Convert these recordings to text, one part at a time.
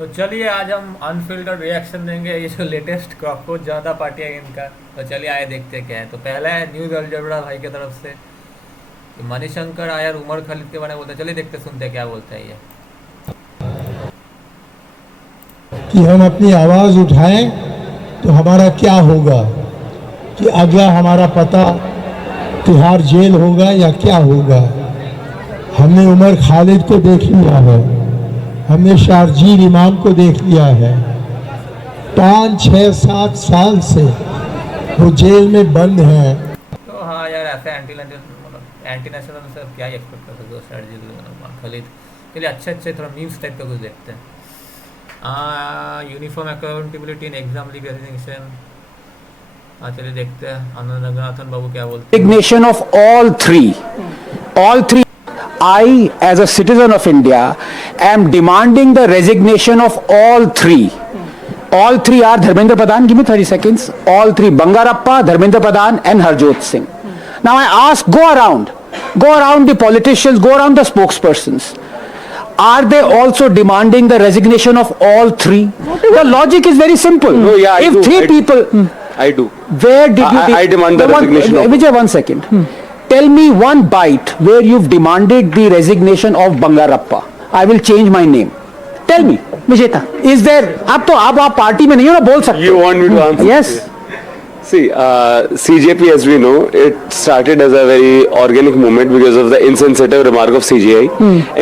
तो चलिए आज हम अनफिल्टर्ड रिएक्शन देंगे ये जो लेटेस्ट कॉकरोच जनता पार्टी है इनका। तो चलिए आए देखते हैं क्या है। तो पहला है न्यूज़ अलजबड़ा भाई की तरफ से कि मणिशंकर आयर उमर खालिद के बारे में बोलते हैं। चलिए देखते सुनते हैं क्या बोलते हैं ये। कि हम अपनी आवाज़ उठाएं तो हमारा क्या होगा, कि अगला हमारा पता तिहाड़ जेल होगा या क्या होगा। हमने उमर खालिद को देख लिया है, हमने शारजील इमाम को देख लिया है। 5, 6, 7 साल से वो जेल में बंद हैं। तो हाँ यार ऐसे एंटी नेशनल से क्या ही एक्सपेक्ट कर सकते हो शारजील इमाम खालिद के लिए। अच्छे अच्छे थोड़ा मीम्स टाइप का कुछ देखते हैं। Uniform accountability in exam league resignation. हाँ चलिए देखते हैं आनंद रंगनाथन बाबू क्या बोलते हैं। Resignation of all three. I, as a citizen of India, am demanding the resignation of all three. All three are Dharmendra Pradhan. Give me 30 seconds. All three: Bangarappa, Dharmendra Pradhan, and Harjot Singh. Now I ask, go around the politicians, go around the spokespersons. Are they also demanding the resignation of all three? The logic is very simple. No, yeah, I if do. three people, I do. where did you? I demand the resignation of. Vijay, 1 second. Tell me one bite where you've demanded the resignation of Bangarappa. I will change my name. Tell me, Vijeta. Is there? आप party में नहीं हो ना, बोल सकते. You want me to answer? Yes. See, CJP, as we know, it started as a very organic movement because of the insensitive remark of CGI,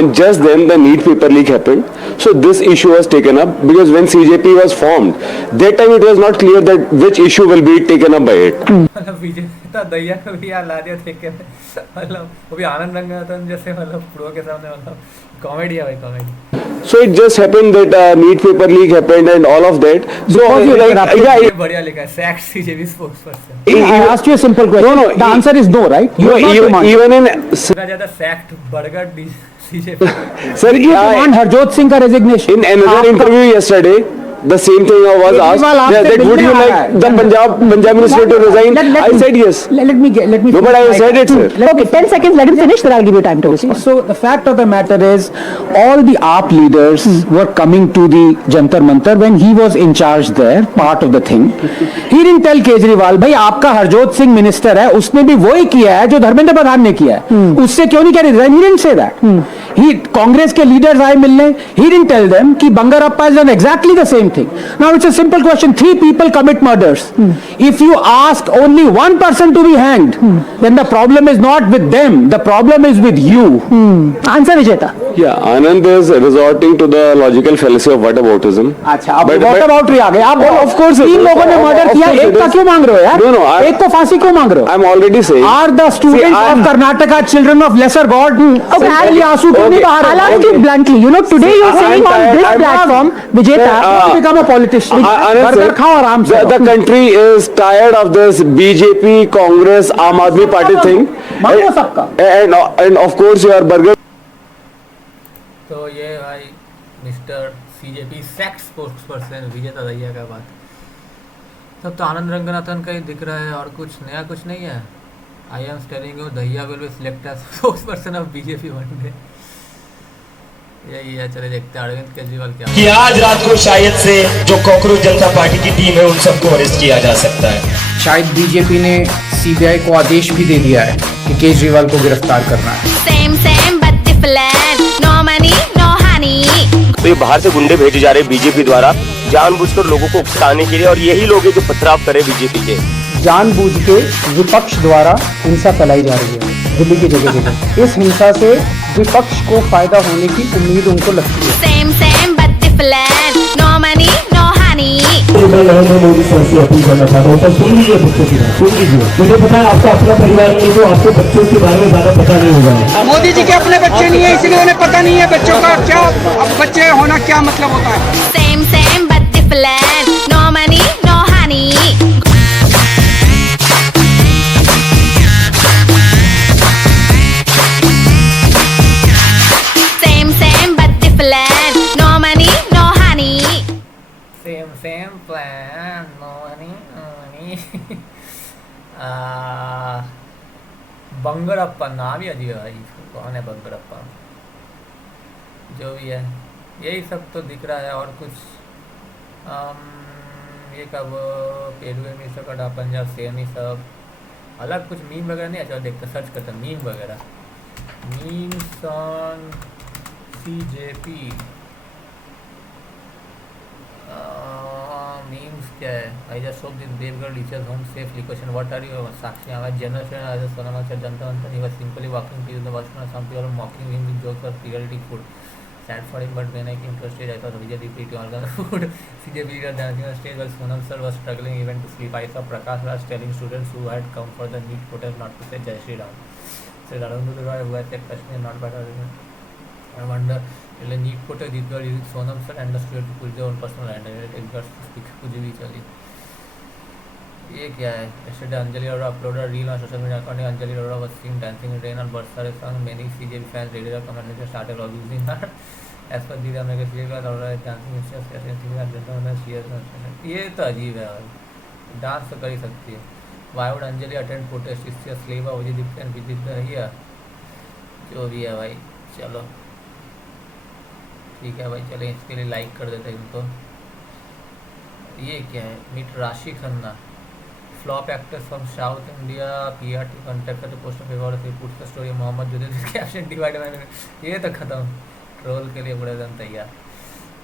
and just then the NEET paper leak happened. So this issue was taken up because when CJP was formed, that time it was not clear that which issue will be taken up by it. मतलब विजेता दैया को भी यार ला दिया देख के। मतलब वो भी आनंद रंगनाथन जैसे मतलब प्रो के सामने मतलब कॉमेडी है भाई, comedy. So it just happened that NEET paper leak happened and all of that. So ये बढ़िया लिखा है सैक्ट सीजेबी spokesperson. I asked you a simple question. No, the answer is no, right? You are not demanding. even in इतना ज्यादा सैक्ट बर्गर सीजेबी। sir, You demand Harjot Singh का resignation. in another interview yesterday, the same thing was asked that would you like the Punjab minister to resign? I said yes. Let me. No, but I said it, sir. Okay, 10 seconds, let him finish, then I'll give you time to respond. So the fact of the matter is, all the AAP leaders were coming to the Jantar Mantar when he was in charge there, part of the thing. He didn't tell Kejriwal, भाई आपका Harjot Singh minister है, उसने भी वही किया है जो धर्मेंद्र प्रधान ने किया है, उससे क्यों नहीं कह रहे? He didn't say that. He Congress के लीडर्स आए मिलने, he didn't tell them कि Bangarappa has done exactly the same thing. Now it's a simple question. 3 people commit murders. If you ask only one person to be hanged, then the problem is not with them. The problem is with you. Answer, Vijeta. Yeah, Anand is resorting to the logical fallacy of whataboutism. अच्छा, अब whataboutery आ गए. आप of course 3 लोगों ने murder किया, एक का क्यों मांग रहे हो यार? No, एक को फांसी क्यों मांग रहे हो? I'm already saying. Are the students of Karnataka children of lesser god? Okay, आंसू क्यों नहीं बाहर? I'll ask you bluntly. You know, today you're saying on this platform, Vijeta, become a politician. Anand, खाओ आराम से. the country is tired of this BJP, Congress, Aam Aadmi Party thing. मांगो सबका. And of course your burger. तो ये भाई mister CJP सैक्ट spokesperson विजेता दैया का बात। तब तो आनंद रंगनाथन का ही दिख रहा है और कुछ नया कुछ नहीं है। आई एम टेलिंग यू दैया will be select as spokesperson of BJP one day. यही है, चले देखते हैं अरविंद केजरीवाल क्या कि आज रात को शायद से जो कॉकरोच जनता पार्टी की टीम है उन सबको अरेस्ट किया जा सकता है। शायद बीजेपी ने सीबीआई को आदेश भी दे दिया है कि केजरीवाल को गिरफ्तार करना है। Same but different. No money, no honey. तो ये बाहर से गुंडे भेजे जा रहे हैं बीजेपी द्वारा जानबूझकर लोगों को उकसाने के लिए, और यही लोग हैं जो पथराव करे बीजेपी के। जानबूझ के विपक्ष द्वारा हिंसा फैलाई जा रही है दिल्ली की जगह जगह। इस हिंसा से विपक्ष को फायदा होने की उम्मीद उनको लगती है। Same but different. No money, no honey. मैं नरेंद्र मोदी सर से अपील करना चाहता हूँ, सुन लीजिए बच्चों की बात, सुन लीजिए। मुझे पता है आपका अपना परिवार नहीं है, तो आपको बच्चों के बारे में ज्यादा पता नहीं होगा। मोदी जी के अपने बच्चे नहीं है, इसलिए उन्हें पता नहीं है बच्चों का क्या, बच्चे होना क्या मतलब होता है। Same but different. No money, no honey. Same but different. No money, no honey. Same plan no money. Bangarappa नाम ही अजीब है भाई। कौन है बंगरप्पा? जो भी है यही सब तो दिख रहा है और कुछ ये कब पेड़ुए में सब कटा पंजाब सेम ही सब अलग कुछ मीम वगैरह नहीं। अच्छा देखते सर्च करते मीम वगैरह मीम्स ऑन सीजेपी मीम्स क्या है। I just hope this Devgarh reaches home safely question what are you Sakshi हमारे जनरेशन एज अ सोनम अच्छा जनता अंतर ही was simply walking to the washroom some people mocking him with jokes of reality food sad for him but when I came to stage I thought Vijay Deep organ food CJP leader dancing on stage while Sonam sir was struggling even to sleep. I saw Prakash Raj telling students who had come for the NEET protest not to say Jai Shri Ram. Said Arundu Roy who had said Kashmir not better. I wonder એટલે NEET protest this was using Sonam sir and the students to push their own personal hand and it got to speak कुछ भी चली। ये क्या है। Yesterday Anjali Arora uploaded a reel on social media account. Anjali Arora was seen dancing in rain on Barsare song. Many CJP fans read her comment and started abusing her. As per the American CJP Arora is dancing in just as anything that gentleman she has ये तो अजीब है यार। Dance तो कर ही सकती है। Why would Anjali attend protest? इससे slave of Vijay Deep and Vijay Dahiya जो भी है भाई चलो ठीक है भाई चले इसके लिए लाइक कर देते हैं इनको। ये क्या है मीट राशि Khanna flop actors from South India PRT contacted to post a favor if he puts the story Mohammad जुदैद caption divided by ये तो खत्म ट्रोल के लिए बड़े दम तैयार।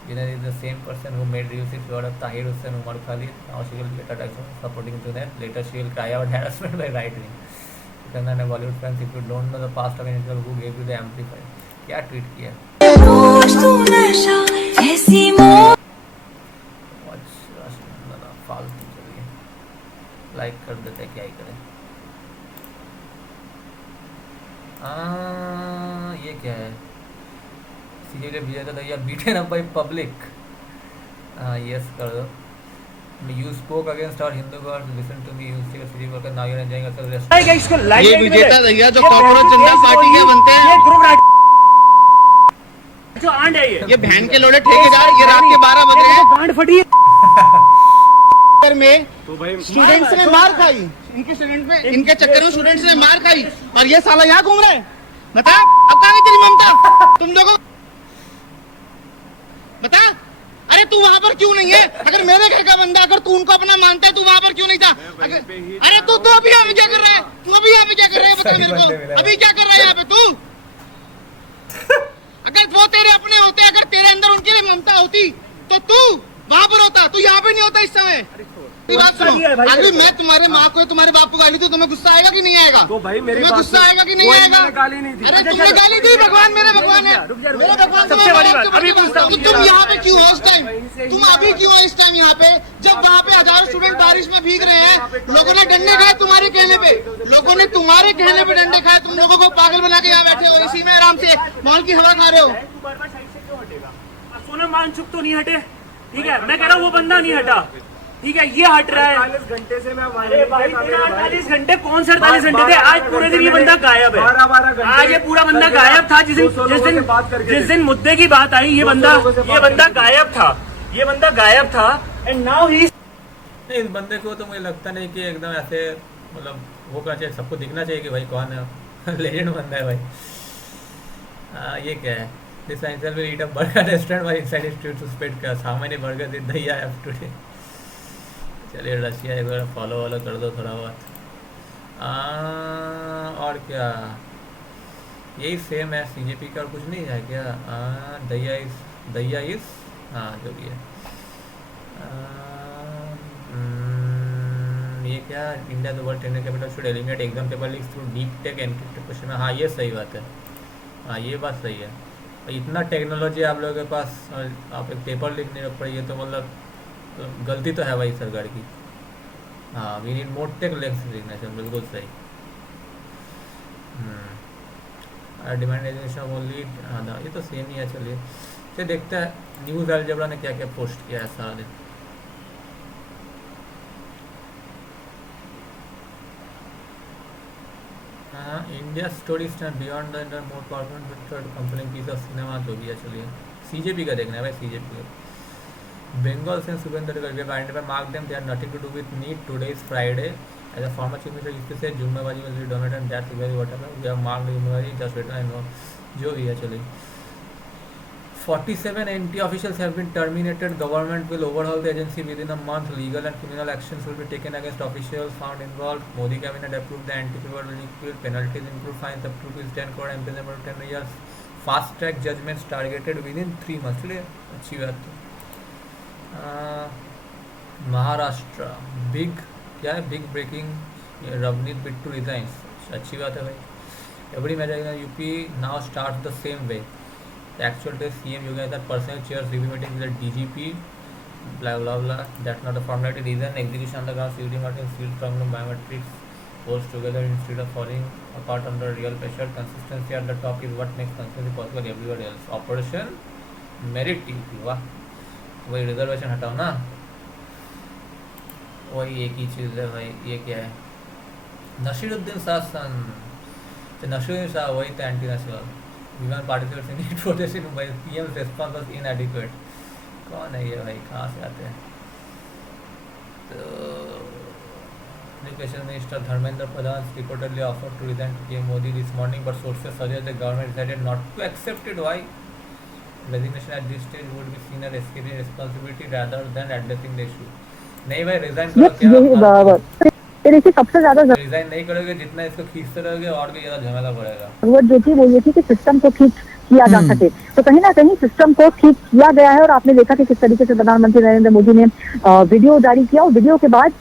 Junaid is the same person who made reels in favor of Tahir Hussain Umar Khalid. Now she will get attacked for supporting Junaid. Later she will cry out harassment by right wing. Kannan and Bollywood fans if you don't know the past of an individual who gave you the amplifier क्या tweet किया फालतू चलिए like कर देते क्या ही करें। ये क्या है serial Vijay Dahiya beaten up by public. Yes कर दो। You spoke against our Hindu gods. Listen to me. You still a city worker. Now you're enjoying yourself. ये विजेता दहिया जो कॉकरोच जनता पार्टी के बनते हैं ये ग्रुप जो आंड है ये बहन के लोड़े ठेकेदार ये रात के 12 बज रहे हैं गांड फटी में तो भाई स्टूडेंट्स ने मार खाई इनके स्टूडेंट में इनके चक्कर में स्टूडेंट्स ने मार खाई और ये साला यहाँ घूम रहा है। बता अब कहाँ गई तेरी ममता तुम लोगों बता। अरे तू वहाँ पर क्यों नहीं है? अगर मेरे घर का बंदा अगर तू उनको अपना मानता है तू वहाँ पर क्यों नहीं था? अरे तू अभी यहाँ पे क्या कर रहा है? तू अभी यहाँ पे क्या कर रहा है बता मेरे को। अभी क्या कर रहा है यहाँ पे तू? अगर वो तेरे अपने होते अगर तेरे अंदर उनके लिए ममता होती तो तू वहाँ पर होता तू यहाँ पे नहीं होता इस समय। बात सुनो अभी मैं तुम्हारे माँ को तुम्हारे बाप को गाली दूं तुम्हें गुस्सा आएगा कि नहीं आएगा? तो भाई मेरे गुस्सा आएगा कि नहीं आएगा? गाली नहीं दी। अरे तुमने गाली दी भगवान मेरे भगवान है मेरे भगवान सबसे बड़ी बात अभी तुम यहाँ पे क्यों हो इस टाइम? तुम अभी क्यों हो इस टाइम यहाँ पे जब वहाँ पे हजारों स्टूडेंट बारिश में भीग रहे हैं? लोगों ने डंडे खाए तुम्हारे कहने पे लोगों ने तुम्हारे कहने पे डंडे खाए तुम लोगों को पागल बना के यहाँ बैठे हो इसी में आराम से मॉल की हवा खा रहे हो। सोनम वांगचुक तो नहीं हटे ठीक है मैं कह रहा हूँ वो बंदा नहीं हटा ठीक है ये हट रहा है 48 घंटे से मैं 48 घंटे कौन से 48 घंटे थे? आज पूरे दिन ये बंदा गायब है। आज ये पूरा बंदा गायब था जिस दिन मुद्दे की बात आई ये बंदा गायब था ये बंदा गायब था एंड नाउ ही इस बंदे को तो मुझे लगता नहीं कि एकदम ऐसे मतलब वो करना चाहिए सबको दिखना चाहिए कि भाई कौन है लेजेंड बंदा है भाई। ये क्या है this will eat a burger restaurant while inside his street to spread chaos. How many burgers did Dahiya have today? चलिए रशिया एक बार फॉलो कर दो थोड़ा बहुत। और क्या यही सेम है सीजेपी का और कुछ नहीं है क्या? दहिया इज हाँ जो भी है। ये क्या India the world technical capital should eliminate exam paper leaks through deep tech encrypted question में। हाँ ये सही बात है। हाँ ये बात सही है। इतना टेक्नोलॉजी आप लोगों के पास आप एक पेपर लीक नहीं रख पाइए तो मतलब तो गलती तो है भाई सरकार की। हाँ we need more take lakhs signature बिल्कुल सही। डिमांड एजुकेशन ओनली हाँ ये तो सेम ही है। चलिए देखते हैं न्यूज़ अलजेब्रा ने क्या क्या पोस्ट किया है सारा दिन। India story stand beyond the inter more powerful company piece of cinema जो भी है। चलिए सीजेपी का देखना है भाई सीजेपी का। Bengal since Subhendra we have identified marked them they are nothing to do with NEET. Today is Friday. As a former chief minister used to say जुम्मेवारी will be dominant and that's very whatever we have marked जुम्मेवारी just written I know जो भी है। चलिए 47 NT officials have been terminated. Government will overhaul the agency within a month. Legal and criminal actions will be taken against officials found involved. Modi cabinet approved the anti-fever relief bill. Penalties include fines up to 10 crore, imprisonment of 10 years. Fast track judgments targeted within 3 months. चलिए अच्छी बात है. Maharashtra big क्या है, big breaking, Ravneet Bittu resigns. अच्छी बात है भाई. Every matter in UP now start the same way. The actual day CM Yogi Adityanath personal chairs review meeting with the DGP, blah blah blah. That's not the formality. Reason execution on the ground. CVD Martin field from the biometrics goes together instead of falling apart under real pressure. Consistency at the top is what makes consistency possible everywhere else. Operation Merit T. वाह, वही reservation हटाओ ना, वही एक ही चीज़ है भाई. ये क्या है? नसीरुद्दीन शासन. नसीरुद्दीन शाह वही था एंटी नेशनल. विमान participates in NEET protest in Mumbai. PM response was inadequate. कौन है ये भाई, कहाँ से आते हैं? तो education minister Dharmendra Pradhan reportedly offered to resign to PM Modi this morning but sources suggest the government decided not to accept it. Why? Resignation at this stage would be seen as escaping responsibility rather than addressing the issue. नहीं भाई, resign करो. क्या देखिए सबसे ज्यादा resign नहीं करोगे, जितना इसको खींचते रहोगे और भी ज्यादा झमेला पड़ेगा. जरूरत जो थी वो ये थी कि सिस्टम को ठीक किया जा सके. तो कहीं ना कहीं सिस्टम को ठीक किया गया है और आपने देखा कि किस तरीके से प्रधानमंत्री नरेंद्र मोदी ने वीडियो जारी किया और वीडियो के बाद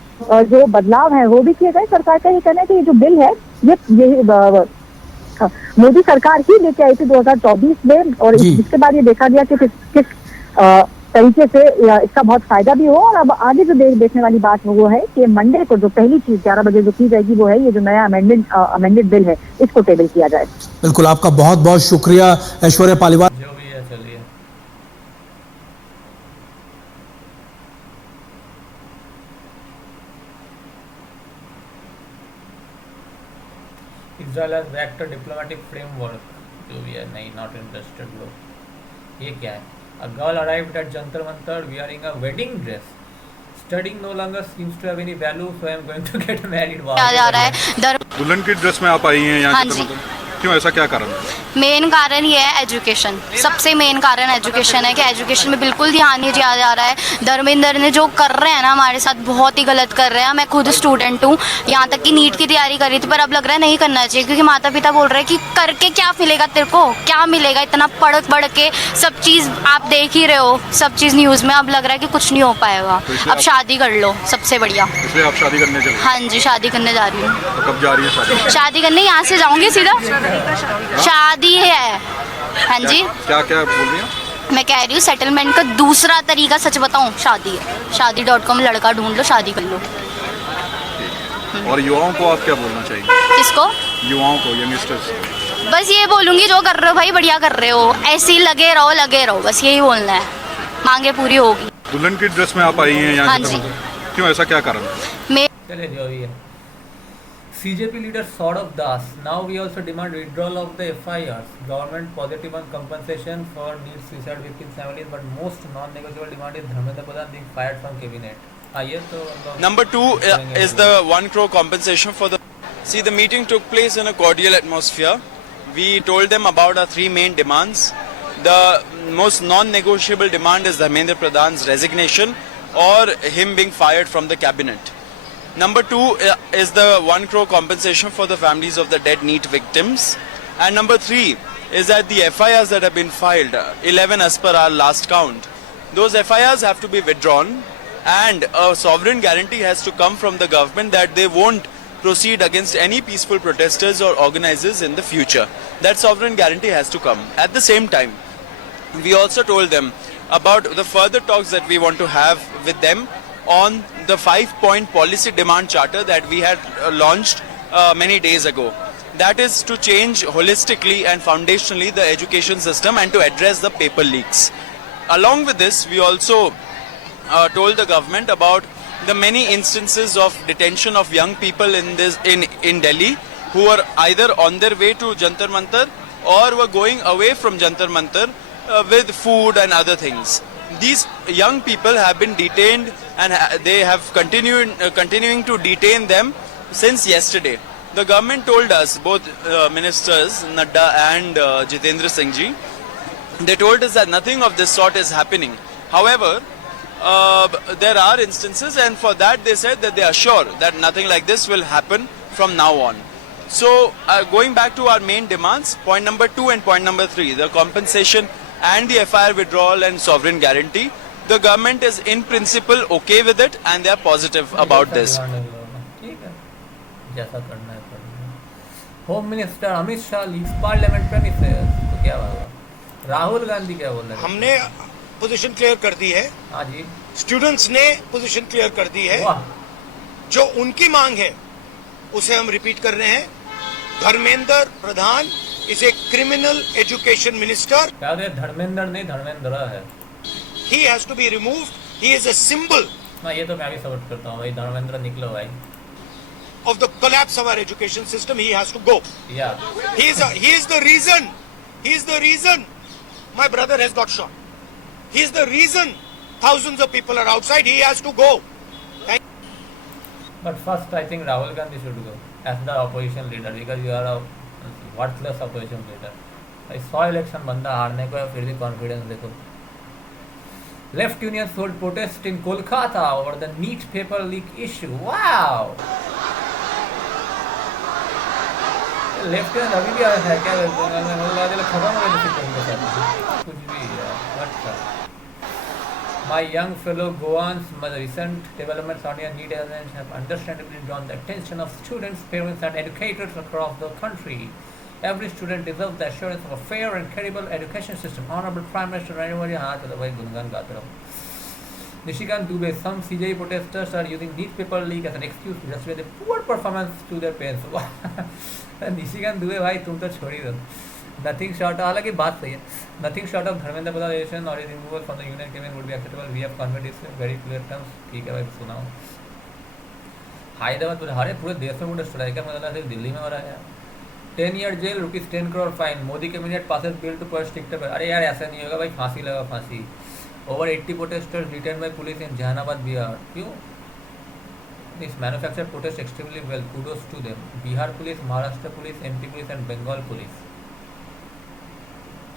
जो बदलाव है वो भी किए गए. सरकार का ये कहना है कि ये जो बिल है ये मोदी सरकार ही लेके आई थी 2024 में और इसके बाद ये देखा गया कि किस तरीके से इसका बहुत फायदा भी हो. और अब आगे जो देखने वाली बात वो है कि मंडे को जो पहली चीज 11 बजे जो की जाएगी वो है ये जो नया अमेंडेड बिल है इसको टेबल किया जाए. बिल्कुल, आपका बहुत बहुत शुक्रिया ऐश्वर्या पालीवाल. जो भी है चलिए. Israel has backed a diplomatic framework. जो भी है नहीं, not interested लोग. ये क्या है? A girl arrived at Jantar Mantar wearing a wedding dress. Studying no longer seems to have any value, so I am going to get married. क्या जा रहा है? दुल्हन की ड्रेस में आप आई हैं यहाँ? हाँ जी. क्यों, ऐसा क्या कारण है? मेन कारण ये है एजुकेशन. सबसे मेन कारण एजुकेशन है कि एजुकेशन में बिल्कुल ध्यान नहीं दिया जा रहा है. धर्मेंद्र ने जो कर रहे हैं ना हमारे साथ बहुत ही गलत कर रहे हैं. मैं खुद स्टूडेंट हूँ, यहाँ तक कि नीट की तैयारी करी थी पर अब लग रहा है नहीं करना चाहिए क्योंकि माता पिता बोल रहे हैं कि करके क्या मिलेगा तेरे को, क्या मिलेगा इतना पढ़ के. सब चीज़ आप देख ही रहे हो, सब चीज़ न्यूज़ में. अब लग रहा है कि कुछ नहीं हो पाएगा. अब शादी कर लो, सबसे बढ़िया. इसलिए आप शादी करने चले? हाँ जी, शादी करने जा रही हूँ. तो कब जा रही है शादी करने? यहाँ से जाऊँगी सीधा. शादी है. हाँ जी. क्या क्या बोल रही हैं? मैं कह रही हूँ सेटलमेंट का दूसरा तरीका सच बताऊँ शादी है. शादी.com लड़का ढूंढ लो, शादी कर लो. और युवाओं को आप क्या बोलना चाहिए? किसको? युवाओं को, यंगस्टर्स. बस ये बोलूँगी जो कर रहे हो भाई बढ़िया कर रहे हो, ऐसे ही लगे रहो, बस यही बोलना है. मांगे पूरी होगी. दुल्हन की ड्रेस में आप आई हैं यहाँ? हाँ जी. क्यों, ऐसा क्या कारण है? चले जो भी है. CJP leader Saurav Das. Now we also demand withdrawal of the FIRs. Government positive on compensation for need suicide victims families, but most non-negotiable demand is Dharmendra Pradhan being fired from cabinet. Number 2 is the 1 crore compensation for the. See, the meeting took place in a cordial atmosphere. We told them about our 3 main demands. The most non-negotiable demand is Dharmendra Pradhan's resignation or him being fired from the cabinet. Number 2 is the 1 crore compensation for the families of the dead NEET victims. And number 3 is that the FIRs that have been filed, 11 as per our last count, those FIRs have to be withdrawn and a sovereign guarantee has to come from the government that they won't proceed against any peaceful protesters or organizers in the future. That sovereign guarantee has to come. At the same time, we also told them about the further talks that we want to have with them on the 5-point policy demand charter that we had launched many days ago. That is to change holistically and foundationally the education system and to address the paper leaks. Along with this, we also told the government about the many instances of detention of young people in Delhi who were either on their way to Jantar Mantar or were going away from Jantar Mantar with food and other things. These young people have been detained and they have continuing to detain them since yesterday. The government told us, both ministers Nadda and Jitendra Singh ji, They told us that nothing of this sort is happening. However, there are instances, and for that they said that they are sure that nothing like this will happen from now on. So, going back to our main demands, point number 2 and point number 3, the compensation and the FIR withdrawal and sovereign guarantee, the government is in principle okay with it and they are positive about this. ठीक है, जैसा करना है करना है। Home minister Amit Shah leaves parliament premises, तो क्या हुआ? राहुल गांधी क्या बोल रहे हैं? हमने पोजीशन क्लियर कर दी है। हाँ जी। स्टूडेंट्स ने पोजीशन क्लियर कर दी है। जो उनकी मांग है उसे हम रिपीट कर रहे हैं। Dharmendra Pradhan is a criminal education minister. क्या धर्मेंद्र नहीं, धर्मेंद्र है। He has to be removed. He is a symbol. ना ये तो मैं भी सपोर्ट करता हूँ भाई, धर्मेंद्र निकलो भाई। Of the collapse of our education system, he has to go. Yeah. He is the reason. He is the reason my brother has got shot. He is the reason thousands of people are outside. He has to go. But first, I think Rahul Gandhi should go as the opposition leader because you are a worthless opposition leader. 100 election बंदा हारने को है, फिर भी confidence देखो। Left unions hold protest in Kolkata over the NEET paper leak issue. Wow! Left union अभी भी है क्या बंगाल में? मुझे लगा खत्म हो गया कुछ भी यार। My young fellow Goans, recent developments on your NEET exams have understandably drawn the attention of students, parents and educators across the country. Every student deserves the assurance of a fair and credible education system. Honorable Prime Minister Narendra Modi, हाँ चलो भाई गुनगान गाते रहो। Nishikant Dubey, some CJI protesters are using NEET paper leak as an excuse to justify the poor performance to their parents. Nishikant Dubey भाई तुम तो छोड़ ही दो। Nothing short, हालांकि बात सही है। Nothing short of Dharmendra Pradhan election or removal from the union cabinet would be acceptable. We have conveyed this in very clear terms. ठीक है भाई सुनाओ। हैदराबाद हरे पूरे देश में प्रोटेस्ट हो रहा है क्या? मतलब सिर्फ दिल्ली में हो रहा है यार। 10 year jail, rupees 10 crore fine. Modi cabinet passes bill to push TikTok. अरे यार ऐसा नहीं होगा भाई, फांसी लगा फांसी। Over 80 protesters detained by police in Jahanabad, Bihar. क्यों? This manufactured protest extremely well. Kudos to them. Bihar police, Maharashtra police, MP police and Bengal police.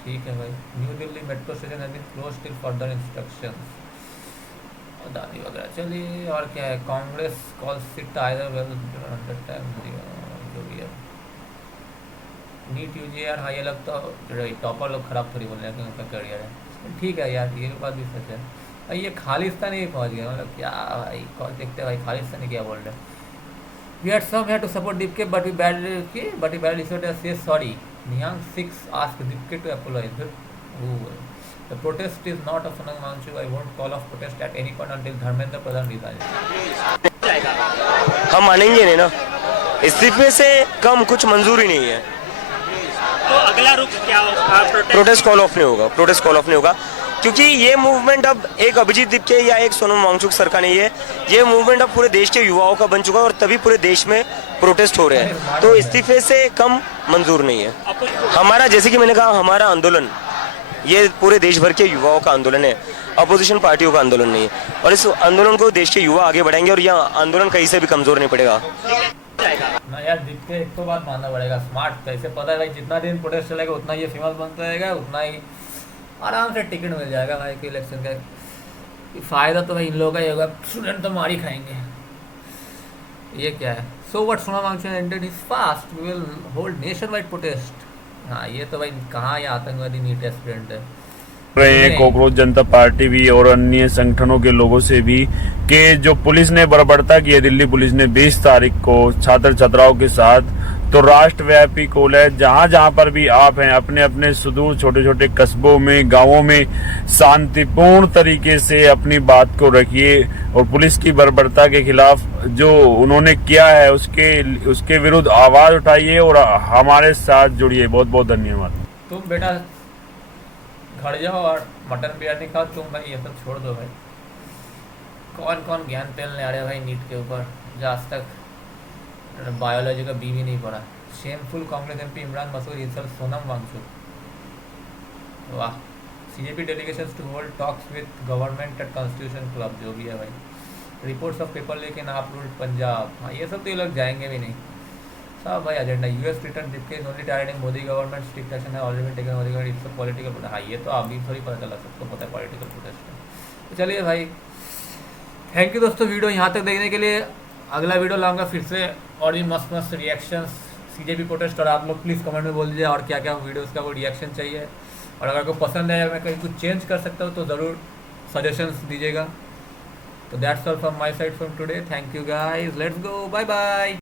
ठीक है भाई। New Delhi metro station has been closed till further instructions. Adani वगैरह चलिए। और क्या है? Congress call sit either well 100 times जो भी है। नीट यूजी यार, हाँ ये लगता है टॉपर लोग खराब थोड़ी बोल रहे हैं कि उनका करियर है। ठीक है यार, ये बात भी सच है भाई। ये खालिस्तानी ही पहुँच गया, मतलब क्या भाई देखते भाई खालिस्तानी क्या बोल रहे हैं। We had some here to support Dipke, but we badly say sorry. Nihang 6 asked Dipke to apologize. The protest is not a Sonam Wangchuk. I won't call off protest at any point until Dharmendra Pradhan resigns. हम मानेंगे नहीं ना, इस्तीफे से कम कुछ मंजूरी नहीं है। तो अगला रुख क्या होगा? प्रोटेस्ट कॉल ऑफ नहीं होगा, प्रोटेस्ट कॉल ऑफ नहीं होगा, क्योंकि ये मूवमेंट अब एक अभिजीत दीपके या एक सोनम वांगचुक सर का नहीं है। ये मूवमेंट अब पूरे देश के युवाओं का बन चुका है और तभी पूरे देश में प्रोटेस्ट हो रहे हैं। तो इस्तीफे से कम मंजूर नहीं है हमारा। जैसे कि मैंने कहा, हमारा आंदोलन ये पूरे देश भर के युवाओं का आंदोलन है, अपोजिशन पार्टियों का आंदोलन नहीं है। और इस आंदोलन को देश के युवा आगे बढ़ाएंगे और यह आंदोलन कहीं से भी कमजोर नहीं पड़ेगा ना यार। दीपके एक तो बात मानना पड़ेगा, स्मार्ट था, इसे पता है भाई जितना दिन प्रोटेस्ट चलेगा उतना ये फेमस बनता रहेगा, उतना ही आराम से टिकट मिल जाएगा भाई के इलेक्शन का। फायदा तो भाई इन लोगों का ही होगा, स्टूडेंट तो मार ही खाएंगे। ये क्या है? So what Sonam Wangchuk ended his fast, we will hold nationwide protest. हाँ ये तो भाई कहाँ ये आतंकवादी नीट एस्पिरेंट है रहे हैं कॉकरोच जनता पार्टी भी और अन्य संगठनों के लोगों से भी कि जो पुलिस ने बर्बरता की है, दिल्ली पुलिस ने 20 तारीख को छात्र छात्राओं के साथ, तो राष्ट्रव्यापी कॉल है जहां जहां पर भी आप हैं अपने अपने सुदूर छोटे छोटे कस्बों में, गांवों में शांतिपूर्ण तरीके से अपनी बात को रखिए और पुलिस की बर्बरता के खिलाफ जो उन्होंने किया है उसके विरुद्ध आवाज उठाइए और हमारे साथ जुड़िए। बहुत बहुत धन्यवाद। तुम बेटा घर जाओ और मटन बिरयानी खाओ, तुम भाई ये सब छोड़ दो भाई। कौन कौन ज्ञान पेलने आ रहे भाई नीट के ऊपर, जो आज तक बायोलॉजी का बी भी नहीं पढ़ा। Shameful Congress MP Imran Masood insult Sonam Wangchuk. वाह। CJP delegations to hold talks with government at Constitution Club, जो भी है भाई। Reports of paper leak in AAP ruled Punjab, हाँ ये सब तो ये लोग जाएंगे भी नहीं। सब भाई एजेंडा यूएस रिटर्न डिपके only targeting Modi government strict action है already taken Modi government it's political protest. हाँ ये तो अभी थोड़ी पता चला, सबको पता है पॉलिटिकल प्रोटेस्ट है। तो चलिए भाई थैंक यू दोस्तों वीडियो यहाँ तक देखने के लिए। अगला वीडियो लाऊंगा फिर से और भी मस्त मस्त रिएक्शंस सीजेपी प्रोटेस्ट, और आप लोग प्लीज़ कमेंट में बोल दीजिए और क्या क्या वीडियोस का वो रिएक्शन चाहिए, और अगर कोई पसंद है या मैं कहीं कुछ चेंज कर सकता हूँ तो ज़रूर सजेशंस दीजिएगा। तो that's all from my side from today, thank you guys, let's go, bye bye.